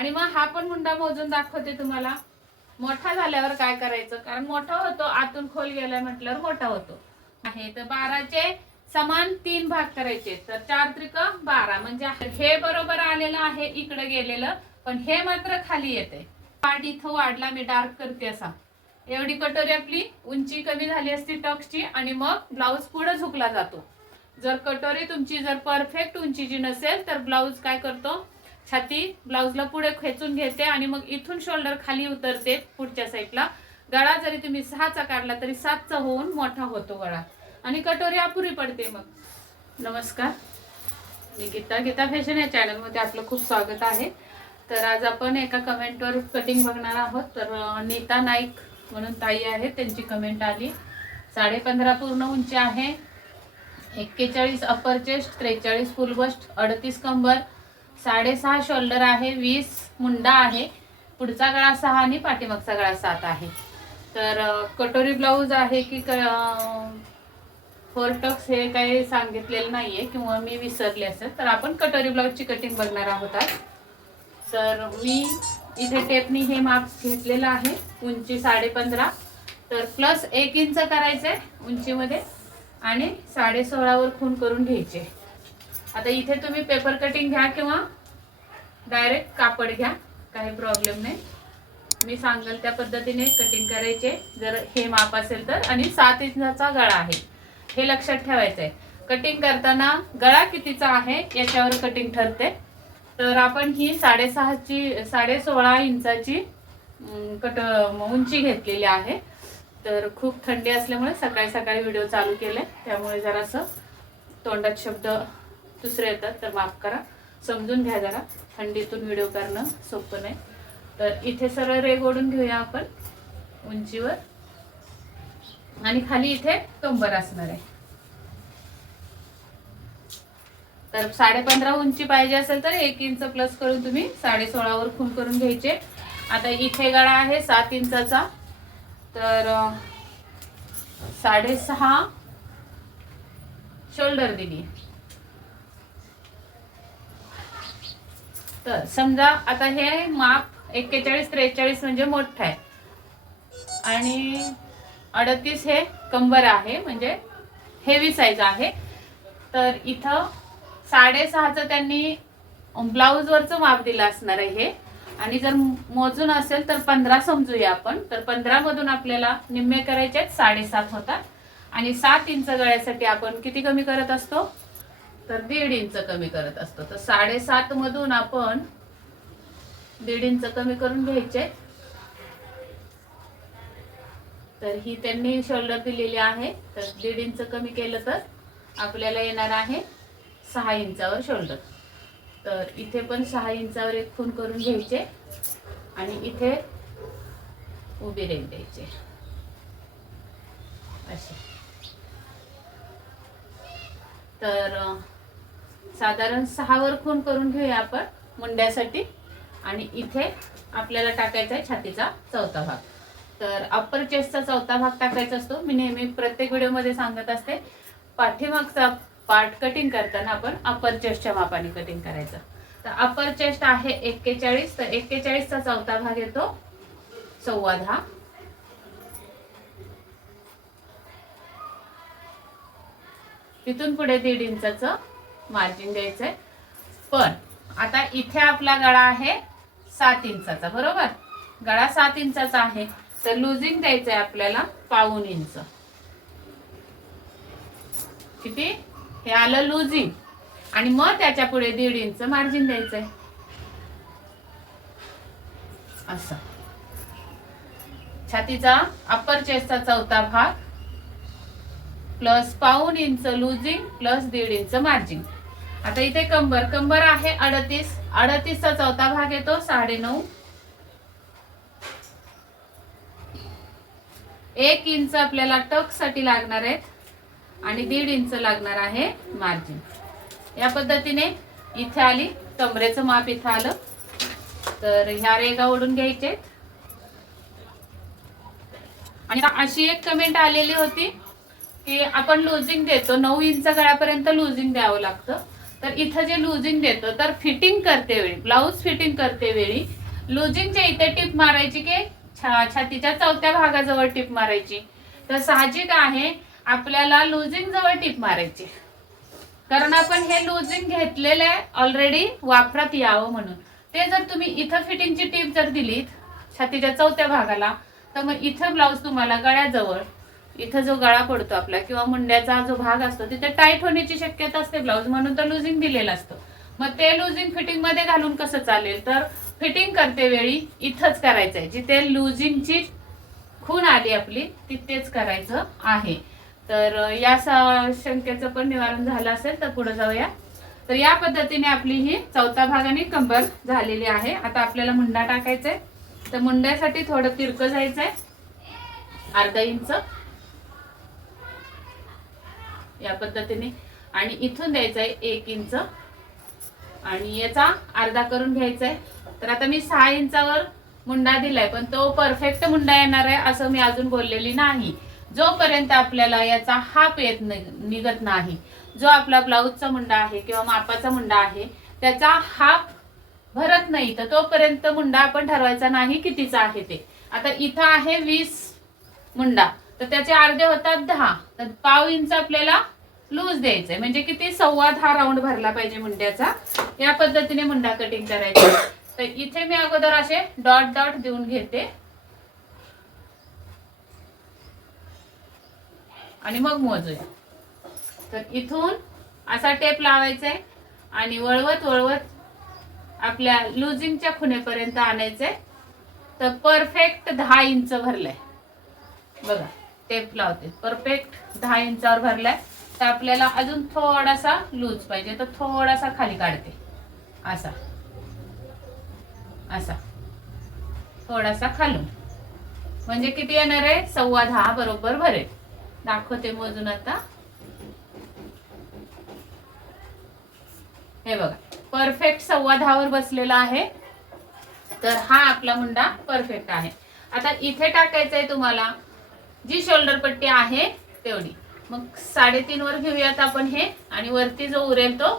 आणि मग हा पण हुंडा मोजून दाखवते तुम्हाला. मोठा झाल्यावर काय करायचं? कारण मोठा होतो आतून खोल गेला म्हटल्यावर मोठा होतो. आहे तर बाराचे समान तीन भाग करायचे. तर चार त्रिक बारा म्हणजे हे बरोबर आलेलं आहे इकडे गेलेलं. पण हे मात्र खाली येते. पाठ इथं वाढला मी डार्क करते असा. एवढी कटोरी आपली उंची कमी झाली असती टक्सची आणि मग ब्लाऊज पुढे झुकला जातो. जर कटोरी तुमची जर परफेक्ट उंचीची नसेल तर ब्लाऊज काय करतो? छाती ब्लाऊजला पुढे खेचून घेते आणि मग इथून शोल्डर खाली उतरते पुढच्या साईडला. गळा जरी तुम्ही सहाचा काढला तरी सातचा होऊन मोठा होतो गळा. आणि कटोरी अपुरी पडते मग. नमस्कार. मी गीता गीता फॅशन या चॅनलमध्ये आपलं खूप स्वागत आहे. तर आज आपण एका कमेंटवर कटिंग बघणार आहोत. तर नीता नाईक म्हणून ताई आहे त्यांची कमेंट आली. साडे पंधरा पूर्ण उंची आहे. एक्केचाळीस अपर चेस्ट त्रेचाळीस फुलबस्ट अडतीस कंबर साडेसहा शोल्डर आहे वीस मुंडा आहे. पुढचा गळा सहा आणि पाठीमागचा गळा सात आहे. तर कटोरी ब्लाऊज आहे की फोर टक्स हे काही सांगितलेलं नाही आहे किंवा मी विसरले असेल तर आपण कटोरी ब्लाऊजची कटिंग बघणार आहोत आज. तर मी इथे टेपनी हे माप घेतलेलं आहे उंची साडे पंधरा तर प्लस एक इंच आहे उंचीमध्ये आणि साडे सोळावर खून करून घ्यायचे. आता इथे तुम्ही पेपर कटिंग घ्या किंवा डायरेक्ट कापड घ्या काही प्रॉब्लेम नाही. मी सांगेल त्या पद्धतीने कटिंग करायचे. जर हे माप असेल तर आणि सात इंचाचा गळा आहे. हे लक्षात ठेवायचं आहे कटिंग करताना गळा कितीचा आहे याच्यावर कटिंग ठरते. तर आपण ही साडेसहाची साडे सोळा इंचाची कट उंची घेतलेली आहे. तर खूप थंडी असल्यामुळे सकाळी सकाळी व्हिडिओ चालू केले. त्यामुळे जरासं तोंडात शब्द दुसरे येतात तर माफ करा. समजून घ्या जरा. थंडीतून व्हिडिओ करणं सोपं नाही. तर इथे सरळ रेग ओढून घेऊया आपण. उंचीवर. आणि खाली इथे कंबर असणार आहे. तर साडे पंधरा उंची पाहिजे असेल तर एक इंच प्लस करून तुम्ही साडे सोळावर खून करून घ्यायचे. आता इथे गळा आहे सात इंचाचा. तर साडेसहा शोल्डर दिली. तर समजा आता हे माप एक्केचाळीस त्रेचाळीस म्हणजे मोठं आहे. आणि अडतीस हे कंबर आहे म्हणजे हेवी साईज आहे. तर इथं साडेसहाचं त्यांनी ब्लाऊजवरचं माप दिलं असणार आहे हे. आणि जर मोजून असेल तर पंधरा समजूया आपण. तर पंधरामधून आपल्याला निम्मे करायचे आहेत साडेसात होतात. आणि सात इंच गळ्यासाठी आपण किती कमी करत असतो? तर दीड इंच कमी करत असतो. तर साडेसात मधून आपण दीड इंच कमी करून घ्यायचे. तर ही त्यांनी शोल्डर दिलेली आहे. तर दीड इंच कमी केलं तर आपल्याला येणार आहे सहा इंचावर शोल्डर तर इथे पण सहा इंचावर एक खून करून घ्यायचे आणि इथे उभी रेग द्यायचे. असे तर साधारण सहावर खून करून घेऊया आपण मुंड्यासाठी. आणि इथे आपल्याला टाकायचा आहे छातीचा चौथा भाग. तर अप्पर चेस्टचा चौथा भाग टाकायचा असतो. मी नेहमी प्रत्येक व्हिडिओमध्ये सांगत असते पाठीमागचा पार्ट कटिंग करताना आपण अप्पर चेस्टच्या मापाने कटिंग करायचं. तर अप्पर चेस्ट आहे एक्केचाळीस तर एक्केचाळीसचा चौथा भाग येतो सव्वा दहा. तिथून पुढे दीड इंचाचं मार्जिन द्यायचंय. पण आता इथे आपला गळा आहे सात इंचाचा बरोबर? गळा सात इंचाचा आहे. तर लुजिंग द्यायचंय आपल्याला पाऊन इंच. किती? हे आलं लुझिंग आणि मग त्याच्या पुढे दीड इंच मार्जिन द्यायचंय. असं. छातीचा अप्पर चेस्टचा चौथा भाग प्लस पाऊन इंच लुझिंग प्लस दीड इंच मार्जिन आता इथे कंबर. कंबर आहे अडतीस. अडतीसचा चौथा भाग येतो साडे नऊ एक इंच आपल्याला टकसाठी लागणार आहेत आणि दीड इंच लागणार आहे मार्जिन या पद्धतीने इथे आली कमरेचं माप इथं आलं. तर ह्या रेगा ओढून घ्यायचे. आणि अशी एक कमेंट आलेली होती की आपण लुझिंग देतो. नऊ इंच गळ्यापर्यंत लुझिंग द्यावं लागतं. तर इथं जे लुजिंग देतो तर फिटिंग करते वेळी ब्लाऊज फिटिंग करते वेळी लुजिंगच्या इथे टिप मारायची की छा छातीच्या चौथ्या भागाजवळ टिप मारायची. तर साहजिक आहे आपल्याला लुजिंग जवळ टिप मारायची. कारण आपण हे लुजिंग घेतलेले ऑलरेडी वापरात यावं म्हणून. ते जर तुम्ही इथं फिटिंगची टीप जर दिलीत छातीच्या चौथ्या भागाला तर मग इथं ब्लाऊज तुम्हाला गळ्याजवळ इथं जो गळा पडतो आपला किंवा मुंड्याचा जो भाग असतो तिथे टाईट होण्याची शक्यता असते ब्लाऊज म्हणून तर लुझिंग दिलेलं असतं. मग ते लुझिंग फिटिंगमध्ये घालून कसं चालेल? तर फिटिंग करते वेळी इथंच करायचंय. जिथे लुझिंगची खून आली आपली तिथेच करायचं आहे. तर या शंकेचं पण निवारण झालं असेल तर पुढे जाऊया. तर या पद्धतीने आपली ही चौथा भाग आणि कंबर झालेली आहे. आता आपल्याला मुंडा टाकायचा आहे तर मुंड्यासाठी थोडं तिरकं जायचंय. अर्धा इंच. या पद्धतीने. आणि इथून द्यायचं आहे एक इंच. आणि याचा अर्धा करून घ्यायचा आहे तर आता मी सहा इंचावर मुंडा दिलाय पण तो परफेक्ट मुंडा येणार आहे असं मी अजून बोललेली नाही. जोपर्यंत आपल्याला याचा हाप येत निघत नाही जो आपला ब्लाऊजचा मुंडा आहे किंवा मापाचा मुंडा आहे त्याचा हाप भरत नाही तर तोपर्यंत मुंडा आपण ठरवायचा नाही कितीचा आहे ते. आता इथं आहे वीस मुंडा. तर त्याचे अर्धे होतात दहा. तर पाव इंच आपल्याला लूज द्यायचंय. म्हणजे किती? सव्वा दहा राऊंड भरला पाहिजे मुंड्याचा. या पद्धतीने मुंडा कटिंग करायचा. तर इथे मी अगोदर असे डॉट डॉट देऊन घेते. आणि मग मोजूया. तर इथून असा टेप लावायचा आहे आणि वळवत वळवत आपल्या लुजिंगच्या खुनेपर्यंत आणायचंय. तर परफेक्ट दहा इंच भरलाय. बघा. टेप लावते. परफेक्ट दहा इंचावर भरलाय. तर आपल्याला अजून थोडासा लूज पाहिजे. तर थोडासा खाली काढते. असा. असा. थोडासा खालून. म्हणजे किती येणार आहे? सव्वा दहा बरोबर भरेल. दाखवते मोजून आता. हे बघा. परफेक्ट सव्वा दहावर बसलेला आहे. तर हा आपला मुंडा परफेक्ट आहे. आता इथे टाकायचं आहे तुम्हाला. जी शोल्डर पट्टी आहे तेवढी. मग साडेतीन वर घेऊयात आपण हे आणि वरती जो उरेल तो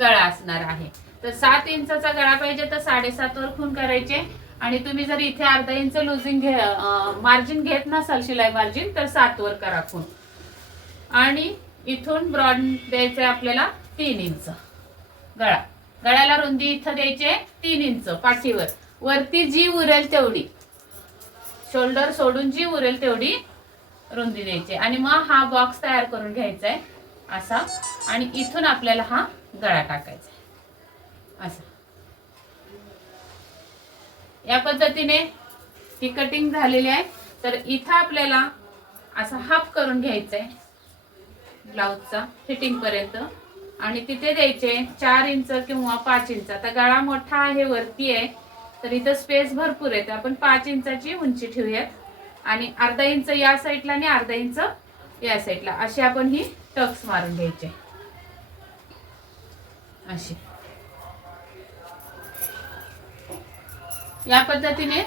गळा असणार आहे. तर सात इंचाचा गळा पाहिजे तर साडेसात वर खून करायचे. आणि तुम्ही जर इथे अर्धा इंच लुझिंग घे मार्जिन घेत नसाल शिलाई मार्जिन तर सात वर करा खून आणि इथून ब्रॉड द्यायचे आपल्याला तीन इंच. गळा. गळ्याला रुंदी इथं द्यायचे तीन इंच पाठीवर. वरती जी उरेल तेवढी. शोल्डर सोडून जी उरेल तेवढी रुंदी द्यायची. आणि मग हा बॉक्स तयार करून घ्यायचा आहे असा. आणि इथून आपल्याला हा गळा टाकायचा आहे. असा. या पद्धतीने ही कटिंग झालेली आहे. तर इथं आपल्याला असा हाफ करून घ्यायचा आहे ब्लाऊजचा फिटिंग पर्यंत. आणि तिथे द्यायचे चार इंच किंवा पाच इंच. आता गळा मोठा आहे वरती आहे. तर इथं स्पेस भरपूर आहे. तर आपण पाच इंचाची उंची ठेवूयात. आणि अर्धा इंच या साईडला आणि अर्धा इंच या साईडला. अशी आपण ही टक्स मारून घ्यायचे. अशी. या पद्धतीने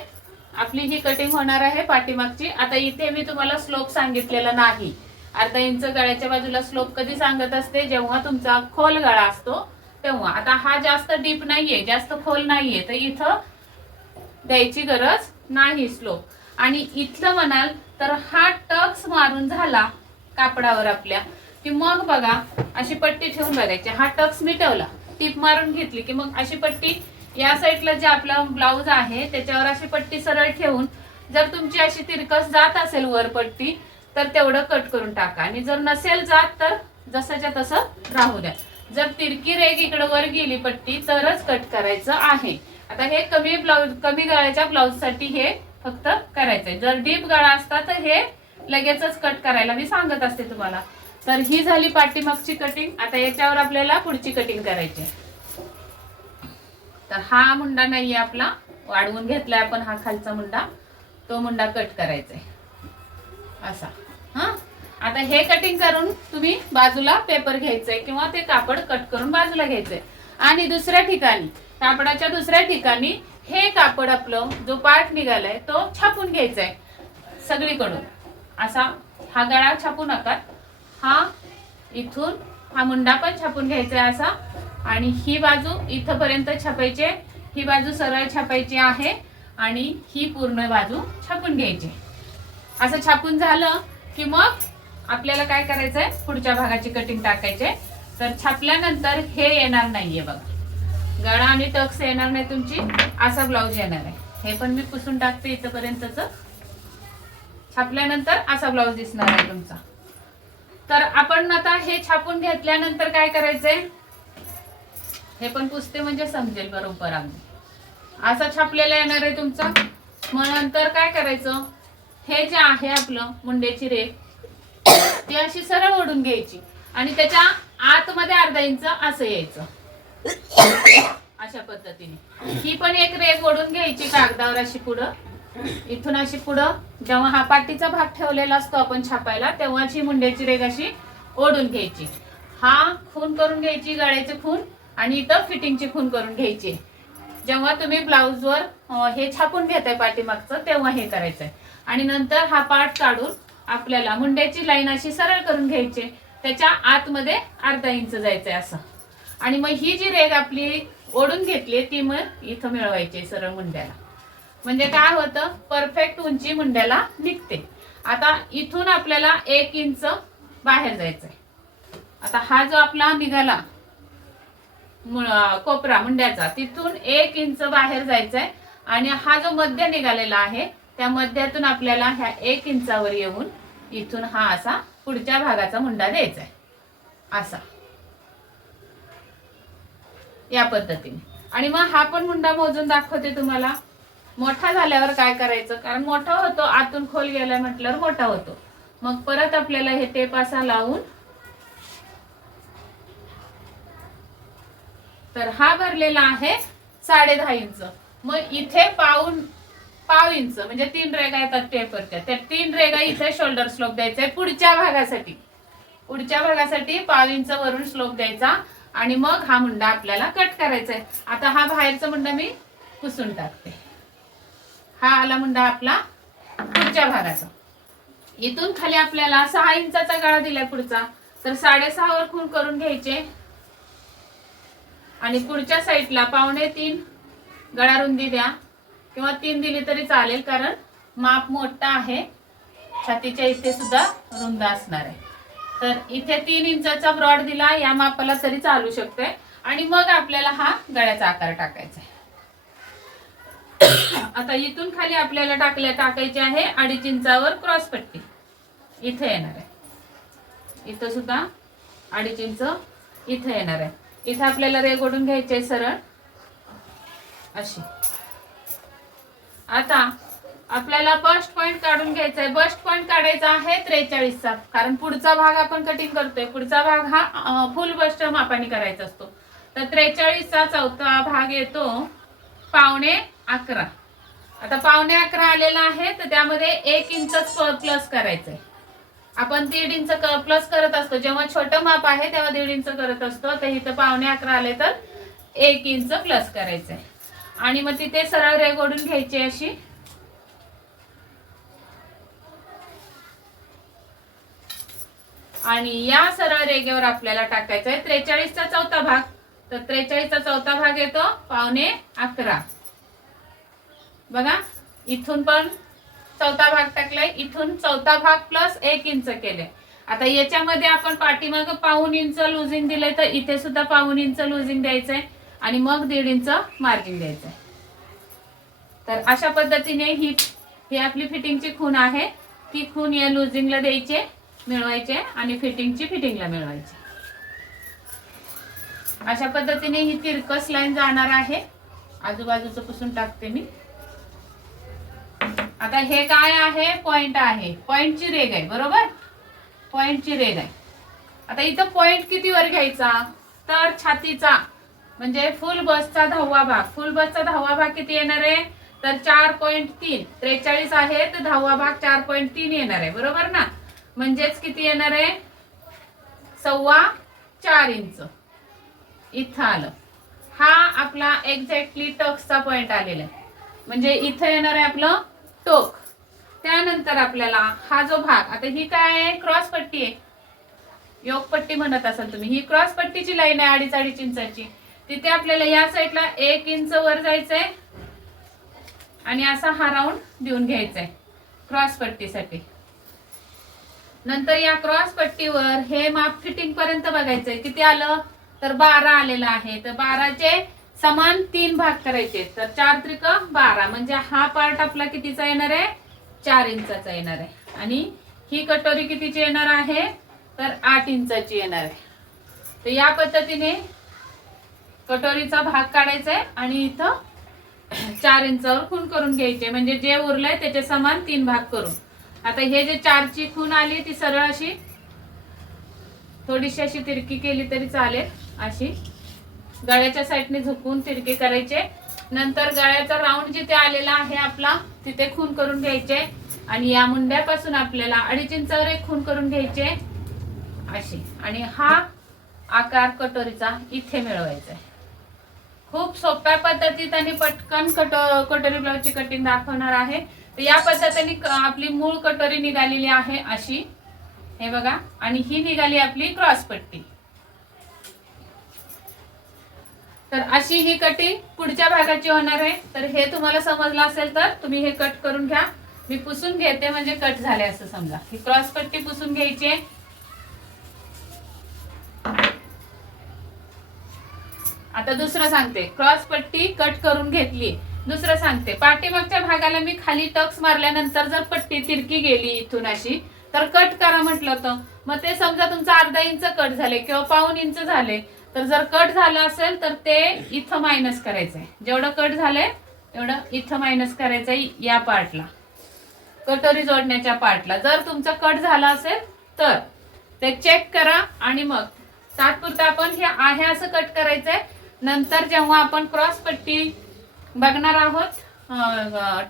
आपली ही कटिंग होणार आहे पाठीमागची. आता इथे मी तुम्हाला स्लोप सांगितलेला नाही. अर्धा इंच गळ्याच्या बाजूला स्लोप कधी सांगत असते? जेव्हा तुमचा खोल गळा असतो तेव्हा. आता हा जास्त डीप नाहीये जास्त खोल नाहीये. तर इथं द्यायची गरज नाही स्लोप आणि इथलं म्हणाल तर हा टक्स मारून झाला कापडावर आपल्या. की मग बघा अशी पट्टी ठेवून बघायची. हा टक्स मिटवला टीप मारून घेतली की मग अशी पट्टी या साईडला जे आपला ब्लाऊज आहे त्याच्यावर अशी पट्टी सरळ ठेवून जर तुमची अशी तिरकस जात असेल वर पट्टी तर तेवढं कट करून टाका. आणि जर नसेल जात तर जसंच्या तसं राहू द्या. जर तिरकी रेग इकडे वर गेली पट्टी तरच कट करायचं आहे. आता हे कमी ब्लाऊज कमी गळ्याच्या ब्लाऊजसाठी हे फक्त करायचंय. जर डीप गळा असता तर हे लगेचच कट करायला मी सांगत असते तुम्हाला. तर ही झाली पाठीमागची कटिंग आता याच्यावर आपल्याला पुढची कटिंग करायची आहे. तर हा मुंडा नाहीये आपला. वाढवून घेतलाय आपण हा खालचा मुंडा. तो मुंडा कट करायचा आहे असा. हा? आता हे कटिंग करून तुम्ही बाजूला पेपर घ्यायचंय किंवा ते कापड कट करून बाजूला घ्यायचंय. आणि दुसऱ्या ठिकाणी कापडाच्या दुसऱ्या ठिकाणी हे कापड आपलं जो पार्ट निघालाय तो छापून घ्यायचा आहे सगळीकडून. असा हा गळा छापू नका. हा इथून हा मुंडा पण छापून घ्यायचा आहे असा. आणि ही बाजू इथपर्यंत छापायची आहे. ही बाजू सरळ छापायची आहे. आणि ही पूर्ण बाजू छापून घ्यायची असं छापून झालं की मग आपल्याला काय करायचंय? पुढच्या भागाची कटिंग टाकायचे तर छापल्यानंतर हे येणार नाहीये बघा. गळा आणि टक्स येणार नाही तुमची असा ब्लाऊज येणार आहे. हे पण मी पुसून टाकते इथपर्यंतच. छापल्यानंतर असा ब्लाऊज दिसणार आहे तुमचा. तर आपण आता हे छापून घेतल्यानंतर काय करायचंय? हे पण पुसते म्हणजे समजेल बरोबर आम्ही. असा छापलेला येणार आहे तुमचा. मग नंतर काय करायचं? हे जे आहे आपलं मुंडेची रेख ती अशी सरळ ओढून घ्यायची. आणि त्याच्या आतमध्ये अर्धा इंच असं यायचं. अशा पद्धतीने. ही पण एक रेख ओढून घ्यायची कागदावर अशी पुढं. इथून अशी पुढं. जेव्हा हा पाठीचा भाग ठेवलेला असतो आपण छापायला तेव्हाची मुंड्याची रेग अशी ओढून घ्यायची. हा खून करून घ्यायची गळ्याचे खून आणि इथं फिटिंगची खून करून घ्यायची. जेव्हा तुम्ही ब्लाऊजवर हे छापून घेताय पाठीमागचं तेव्हा हे करायचंय. आणि नंतर हा पाठ काढून आपल्याला मुंड्याची लाईन अशी सरळ करून घ्यायची. त्याच्या आतमध्ये अर्धा इंच जायचंय असं. आणि मग ही जी रेग आपली ओढून घेतली ती मग इथं मिळवायची सरळ मुंड्याला. म्हणजे काय होतं? परफेक्ट उंची मुंड्याला निघते. आता इथून आपल्याला एक इंच बाहेर जायचंय. आता हा जो आपला निघाला कोपरा मुंड्याचा तिथून एक इंच बाहेर जायचंय आणि हा जो मध्य निघालेला आहे त्या मध्यातून आपल्याला ह्या एक इंचावर येऊन इथून हा असा पुढच्या भागाचा मुंडा द्यायचा आहे असा. या पद्धतीने. आणि मग हा पण मुंडा मोजून दाखवते तुम्हाला. मोठा झाल्यावर काय करायचं? कारण मोठा होतो आतून खोल गेला म्हटल्यावर मोठा होतो. मग परत आपल्याला हे टेप असा लावून तर हा भरलेला आहे साडे दहा इंच. मग इथे पाऊन पाव इंच म्हणजे तीन रेगा येतात टेपरच्या त्या तीन रेगा इथे शोल्डर स्लोप द्यायचा आहे पुढच्या भागासाठी. पुढच्या भागासाठी पाव इंच वरून स्लोप द्यायचा. आणि मग हा मुंडा आपल्याला कट करायचा आहे आता हा बाहेरचा मुंडा मी पुसून टाकते. हा आला मुंडा आपला पुढच्या भागाचा. इथून खाली आपल्याला सहा इंचाचा गळा दिलाय पुढचा. तर साडेसहावर खून करून घ्यायचे. आणि पुढच्या साईडला पावणे तीन गळा रुंदी द्या. किंवा तीन दिली तरी चालेल कारण माप मोठा आहे. छातीच्या इथे सुद्धा रुंद असणार आहे. तर इथे तीन इंचाचा ब्रॉड दिला या मापाला तरी चालू शकतोय आणि मग आपल्याला हा गळ्याचा आकार टाकायचा आहे. आता इथून खाली आपल्याला टाकल्या टाकायची आहे अडीच इंचावर क्रॉस पट्टी. इथे येणार आहे. इथं सुद्धा अडीच इंच इथे येणार आहे. इथं आपल्याला रेग ओढून घ्यायचे सरळ. अशी. आता आपल्याला बस्ट पॉइंट काढून घ्यायचा आहे बस्ट पॉइंट काढायचा आहे त्रेचाळीसचा. कारण पुढचा भाग आपण कटिंग करतोय. पुढचा भाग हा फुल बस्ट मापाने करायचा असतो. तर त्रेचाळीसचा चौथा भाग येतो पावणे अकरा. आता पावणे अकरा आलेला आहे तर त्यामध्ये एक इंच प्लस करायचंय. आपण दीड इंच प्लस करत असतो. जेव्हा छोटं माप आहे तेव्हा दीड इंच करत असतो. तर इथं पावणे अकरा आले तर एक इंच प्लस करायचंय. आणि मग तिथे सरळ रेगोडून ओढून घ्यायची अशी आणि या सरळ रेगेवर आपल्याला टाकायचा आहे त्रेचाळीसचा चौथा भाग. तर त्रेचाळीसचा चौथा भाग येतो पावणे अकरा. बघा इथून पण चौथा भाग टाकलाय. इथून चौथा भाग प्लस एक इंच केले आता याच्यामध्ये आपण पाठीमाग पाऊन इंच लुझिंग दिलंय तर इथे सुद्धा पाऊन इंच लुझिंग द्यायचंय आणि मग दीड इंच मार्जिन द्यायचंय. तर अशा पद्धतीने ही ही आपली फिटिंगची खून आहे. ती खून या लुझिंगला द्यायचे मिळवायचे आणि फिटिंगची फिटिंगला मिळवायची. अशा पद्धतीने ही तिरकस लाईन जाणार आहे. आजूबाजूचं पुसून टाकते मी. आता हे काय आहे? पॉइंट आहे. पॉइंटची रेग आहे बरोबर? पॉइंटची रेग आहे. आता इथं पॉइंट कितीवर घ्यायचा? तर छातीचा म्हणजे फुल बसचा दहावा भाग. फुल बसचा दहावा भाग किती येणार आहे? तर चार पॉईंट तीन. त्रेचाळीस आहे तर दहावा भाग चार पॉईंट तीन येणार आहे. बरोबर ना? म्हणजेच किती येणार आहे? सव्वा चार इंच. इथं आलं. हा आपला एक्झॅक्टली टक्सचा पॉइंट आलेला आहे. म्हणजे इथं येणार आहे आपलं टोक. त्यानंतर आपल्याला हा जो भाग आता ही काय आहे? क्रॉस पट्टी आहे. योगपट्टी म्हणत असाल तुम्ही. ही क्रॉस पट्टीची लाईन आहे अडीच अडीच इंचाची. तिथे आपल्याला या साईडला एक इंच वर जायचंय आणि असा हा राऊंड देऊन घ्यायचा आहे क्रॉस पट्टीसाठी. नंतर या क्रॉस पट्टीवर हे माप फिटिंग पर्यंत बघायचंय. किती आलं? तर बारा आलेलं आहे. तर बाराचे समान तीन भाग करायचे. तर चार त्रिक बारा. म्हणजे हा पार्ट आपला कितीचा येणार आहे? चार इंचाचा येणार आहे. आणि ही कटोरी कितीची येणार आहे? तर आठ इंचाची येणार आहे. तर या पद्धतीने कटोरीचा भाग काढायचा आहे आणि इथं चार इंचावर खून करून घ्यायचे. म्हणजे जे उरलंय त्याचे समान तीन भाग करून. आता हे जे चारची खून आली ती सरळ अशी थोडीशी अशी तिरकी केली तरी चालेल. अशी गळ्याच्या साईडने झुकून तिरकी करायचे. नंतर गळ्याचा राऊंड जिथे आलेला आहे आपला तिथे खून करून घ्यायचे. आणि या मुंड्यापासून आपल्याला अडीच इंचावर एक खून करून घ्यायचे. अशी. आणि हा आकार कटोरीचा इथे मिळवायचा आहे. खूप सोप्या पद्धतीत आणि पटकन कटो कटोरी ब्लाऊजची कटिंग दाखवणार आहे. तर या पद्धतीने आपली मूळ कटोरी निघालेली आहे अशी. हे बघा. आणि ही निघाली आपली क्रॉस पट्टी. तर अशी ही कटिंग पुढच्या भागाची होणार आहे. तर हे तुम्हाला समजलं असेल तर तुम्ही हे कट करून घ्या. मी पुसून घेते म्हणजे कट झाले असं समजा. ही क्रॉस पट्टी पुसून घ्यायची आहे. आता दुसरं सांगते. क्रॉस पट्टी कट करून घेतली. दुसरं सांगते पाठीमागच्या भागाला मी खाली टक्स मारल्यानंतर जर पट्टी तिरकी गेली इथून अशी तर कट करा म्हटलं तर मग ते समजा तुमचं अर्धा इंच कट झाले किंवा पाऊन इंच झाले तर जर कट झालं असेल तर ते इथं मायनस करायचंय. जेवढं कट झालंय एवढं इथं मायनस करायचंय या पार्टला कटोरी जोडण्याच्या पार्टला जर तुमचं कट झालं असेल तर ते चेक करा आणि मग तात्पुरतं आपण हे आहे असं कट करायचंय. नंतर जेव्हा आपण क्रॉस पट्टी बघणार आहोत.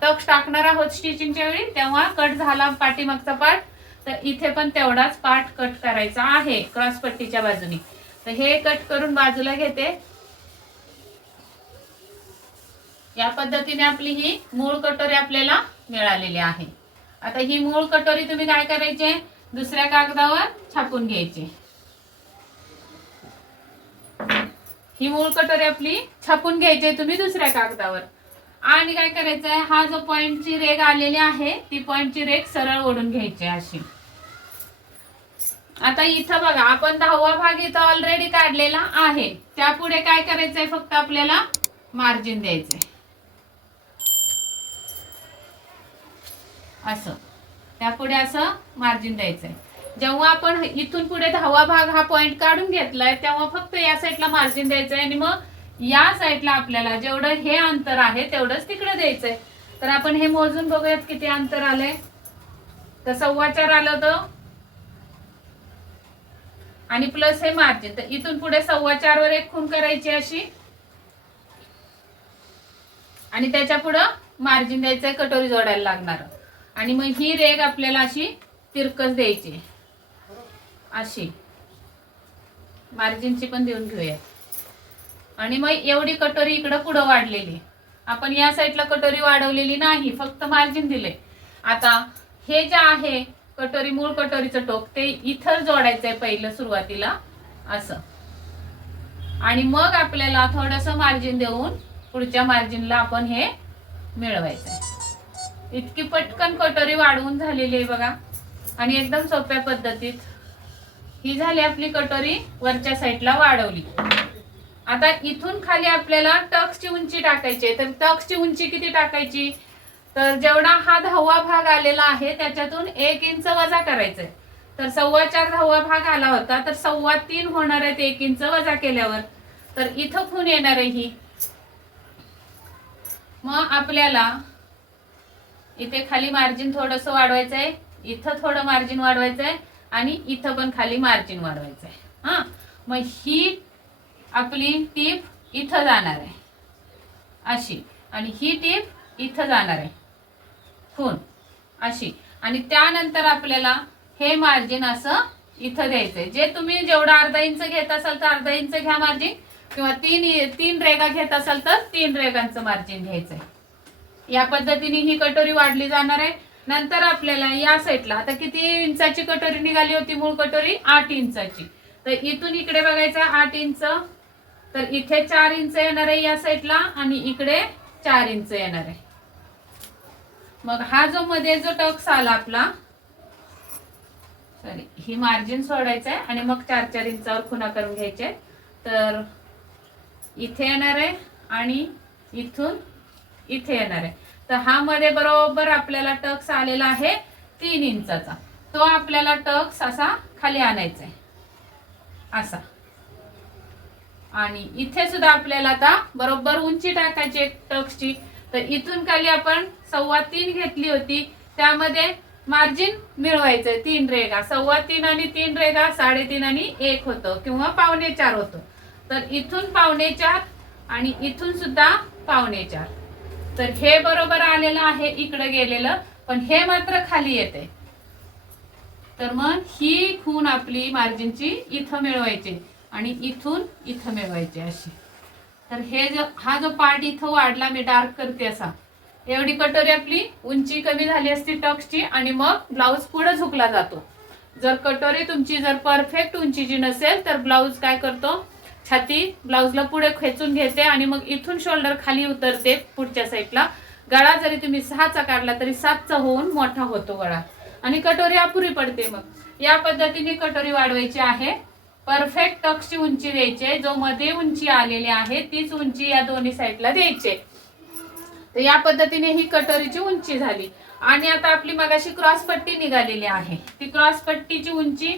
टक्स टाकणार आहोत स्टिचिंगच्या वेळी. तेव्हा कट झाला पाठीमागचा पार्ट. तर इथे पण तेवढाच पार्ट कट करायचा आहे क्रॉस पट्टीच्या बाजूने. तर हे कट करून बाजूला घेते. या पद्धतीने आपली ही मूळ कटोरी आपल्याला मिळालेली आहे. आता ही मूळ कटोरी तुम्ही काय करायचे? दुसऱ्या कागदावर छापून घ्यायची. ही मूळ कटोरी आपली छापून घ्यायची तुम्ही दुसऱ्या कागदावर. आणि काय करायचंय? हा जो पॉइंटची रेग आलेली आहे ती पॉइंटची रेग सरळ ओढून घ्यायची अशी. आता इथं बघा आपण दहावा भाग इथं ऑलरेडी काढलेला आहे. त्यापुढे काय करायचंय? फक्त आपल्याला मार्जिन द्यायचंय. असं. त्यापुढे असं मार्जिन द्यायचंय. जेव्हा आपण इथून पुढे दहावा भाग हा पॉइंट काढून घेतलाय तेव्हा फक्त या साईडला मार्जिन द्यायचं आहे आणि मग या साईडला आपल्याला जेवढं हे अंतर आहे तेवढंच तिकडे द्यायचंय. तर आपण हे मोजून बघूयात किती अंतर आलंय. तर सव्वा चार आलं होतं. आणि प्लस हे मार्जिन तर इथून पुढे सव्वा चार वर एक खून करायची अशी. आणि त्याच्या पुढं मार्जिन द्यायचंय कटोरी जोडायला लागणार. आणि मग ही रेग आपल्याला अशी तिरकस द्यायची. अशी. मार्जिनची पण देऊन घेऊया. आणि मग एवढी कटोरी इकडं पुढं वाढलेली. आपण या साईडला कटोरी वाढवलेली नाही फक्त मार्जिन दिले आता हे जे आहे कटोरी मूळ कटोरीचं टोक ते इथं जोडायचंय पहिलं सुरुवातीला असं. आणि मग आपल्याला थोडस मार्जिन देऊन पुढच्या मार्जिनला आपण हे मिळवायचंय. इतकी पटकन कटोरी वाढवून झालेली आहे बघा. आणि एकदम सोप्या पद्धतीत ही झाली आपली कटोरी वरच्या साईडला वाढवली. आता इथून खाली आपल्याला टक्सची उंची टाकायची आहे. तर टक्सची उंची किती टाकायची? तर जेवढा हा दहावा भाग आलेला आहे त्याच्यातून एक इंच वजा करायचंय. तर सव्वा चार दहावा भाग आला होता तर सव्वा तीन होणार आहेत एक इंच वजा केल्यावर. तर इथं खून येणार आहे ही. मग आपल्याला इथे खाली मार्जिन थोडस वाढवायचं आहे इथं थोडं मार्जिन वाढवायचं आहे आणि इथं पण खाली मार्जिन वाढवायचं आहे हा? मग ही आपली टीप इथं जाणार आहे. अशी. आणि ही टीप इथं जाणार आहे. खून अशी. आणि त्यानंतर आपल्याला हे मार्जिन असं इथं द्यायचंय. जे तुम्ही जेवढा अर्धा इंच घेत असाल तर अर्धा इंच घ्या मार्जिन किंवा तीन तीन रेगा घेत असाल तर तीन रेगांचं मार्जिन घ्यायचंय. या पद्धतीने ही कटोरी वाढली जाणार आहे. नंतर आपल्याला या साईडला आता किती इंचाची कटोरी निघाली होती मूळ कटोरी? आठ इंचाची. तर इथून इकडे बघायचं आठ इंच. तर इथे चार इंच येणार आहे या साईडला आणि इकडे चार इंच येणार आहे. मग हा जो मध्ये जो टक्स आला आपला सॉरी ही मार्जिन सोडायचं आहे आणि मग चार चार इंचावर खुणा करून घ्यायचे तर इथे येणार आहे आणि इथून इथे येणार आहे. तर हा मध्ये बरोबर आपल्याला टक्स आलेला आहे तीन इंचाचा. तो आपल्याला टक्स असा खाली आणायचा आहे. असा. आणि इथे सुद्धा आपल्याला आता बरोबर उंची टाकायची एक टक्सची. तर इथून खाली आपण सव्वा तीन घेतली होती. त्यामध्ये मार्जिन मिळवायचंय तीन रेगा सव्वा तीन आणि तीन रेगा साडेतीन आणि एक होतं किंवा पावणे चार होतं. तर इथून पावणे चार आणि इथून सुद्धा पावणे चार. तर हे बरोबर आलेलं आहे इकडे गेलेलं पण हे मात्र खाली येते. तर मग ही खून आपली मार्जिनची इथं मिळवायची आणि इथून इथं मिळवायची अशी. तर हे जो हा जो पार्ट इथं वाढला मी डार्क करते असा. एवढी कटोरी आपली उंची कमी झाली असती टक्सची आणि मग ब्लाऊज पुढे झुकला जातो. जर कटोरी तुमची जर परफेक्ट उंचीची नसेल तर ब्लाऊज काय करतो? छाती ब्लाऊजला पुढे खेचून घेते आणि मग इथून शोल्डर खाली उतरते पुढच्या साईडला. गळा जरी तुम्ही सहाचा काढला तरी सातचा होऊन मोठा होतो गळा. आणि कटोरी अपुरी पडते मग. या पद्धतीने कटोरी वाढवायची आहे. परफेक्ट टक्सची उंची द्यायची आहे. जो मध्ये उंची आलेली आहे तीच उंची या दोन्ही साईडला द्यायची तर या पद्धतीने ही कटोरीची उंची झाली. आणि आता आपली मगाशी क्रॉस पट्टी निघालेली आहे. ती क्रॉस पट्टीची उंची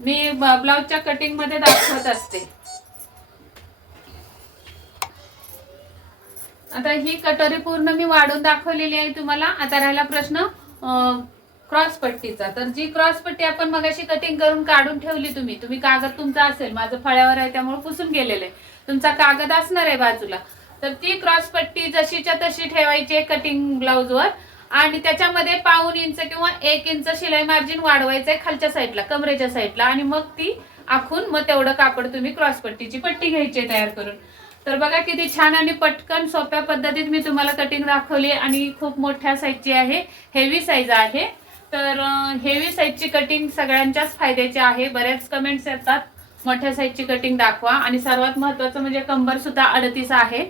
मी ब्लाऊजच्या कटिंगमध्ये दाखवत असते. आता ही कटोरी पूर्ण मी वाढून दाखवलेली आहे तुम्हाला. आता राहिला प्रश्न क्रॉस पट्टीचा. तर जी क्रॉस पट्टी आपण मगाशी कटिंग करून काढून ठेवली तुम्ही तुम्ही कागद तुमचा असेल माझं फळ्यावर आहे त्यामुळे पुसून गेलेलं आहे. तुमचा कागद असणार आहे बाजूला. तर ती क्रॉस पट्टी जशीच्या तशी ठेवायची कटिंग ब्लाऊजवर आणि त्याच्यामध्ये पाऊन इंच किंवा एक इंच शिलाई मार्जिन वाढवायचंय खालच्या साईडला कमरेच्या साईडला आणि मग ती आखून मग तेवढं कापड तुम्ही क्रॉस पट्टीची पट्टी घ्यायची तयार करून. तर बघा किती छान आणि पटकन सोप्या पद्धतीत मी तुम्हाला कटिंग दाखवली आणि खूप मोठ्या साईजची आहे. हेवी साईज आहे. तर हेवी साईजची कटिंग सगळ्यांच्याच फायद्याची आहे. बऱ्याच कमेंट्स येतात. मोठ्या साईजची कटिंग दाखवा. आणि सर्वात महत्वाचं म्हणजे कंबर सुद्धा अडतीस आहे.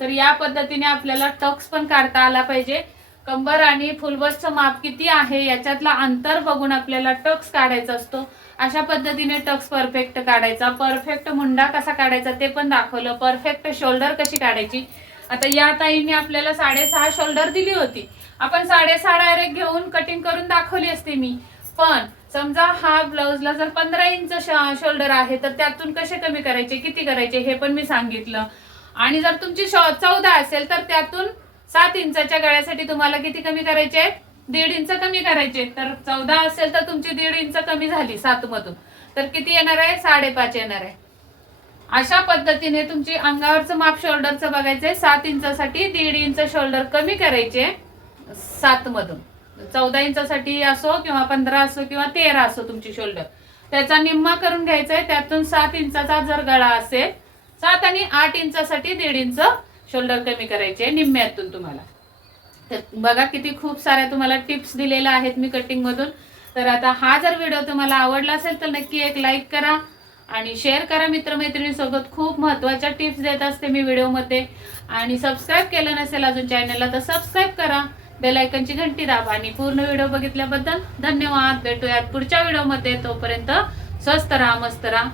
तर या पद्धतीने आपल्याला टक्स पण काढता आला पाहिजे. कंबर आणि फुलबसचं माप किती आहे याच्यातला अंतर बघून आपल्याला टक्स काढायचा असतो. अशा पद्धतीने टक्स परफेक्ट काढायचा. परफेक्ट मुंडा कसा काढायचा ते पण दाखवलं. परफेक्ट शोल्डर कशी काढायची? आता या ताईने आपल्याला साडेसहा शोल्डर दिली होती. आपण साडेसहा डायरेक्ट घेऊन कटिंग करून दाखवली असते मी. पण समजा हा ब्लाऊजला जर पंधरा इंच शोल्डर आहे तर त्यातून कसे कमी करायचे किती करायचे हे पण मी सांगितलं. आणि जर तुमची चौदा असेल तर त्यातून सात इंचाच्या गळ्यासाठी तुम्हाला किती कमी करायचे आहेत? दीड इंच कमी करायचे तर चौदा असेल तर तुमची दीड इंच कमी झाली सात मधून तर किती येणार आहे? साडेपाच येणार आहे. अशा पद्धतीने तुमची अंगावरचं माप शोल्डरचं बघायचंय. सात इंचासाठी दीड इंच शोल्डर कमी करायचे सात मधून चौदा इंचासाठी असो किंवा पंधरा असो किंवा तेरा असो तुमची शोल्डर. त्याचा निम्मा करून घ्यायचा आहे त्यातून सात इंचाचा जर गळा असेल सात आणि आठ इंचासाठी दीड इंच शोल्डर कमी करायचे निम्म्यातून तुम्हाला. तर बघा किती खूप साऱ्या तुम्हाला टिप्स दिलेल्या आहेत मी कटिंग मधून. तर आता हा जर व्हिडिओ तुम्हाला आवडला असेल तर नक्की एक लाईक करा आणि शेअर करा मित्रमैत्रिणींसोबत. खूप महत्त्वाच्या टिप्स देत असते मी व्हिडिओमध्ये आणि सबस्क्राईब केलं नसेल अजून चॅनलला तर सबस्क्राईब करा. बेलायकनची घंटी दाबा आणि पूर्ण व्हिडिओ बघितल्याबद्दल धन्यवाद. भेटूयात पुढच्या व्हिडिओमध्ये तोपर्यंत स्वस्त राहा मस्त राहा.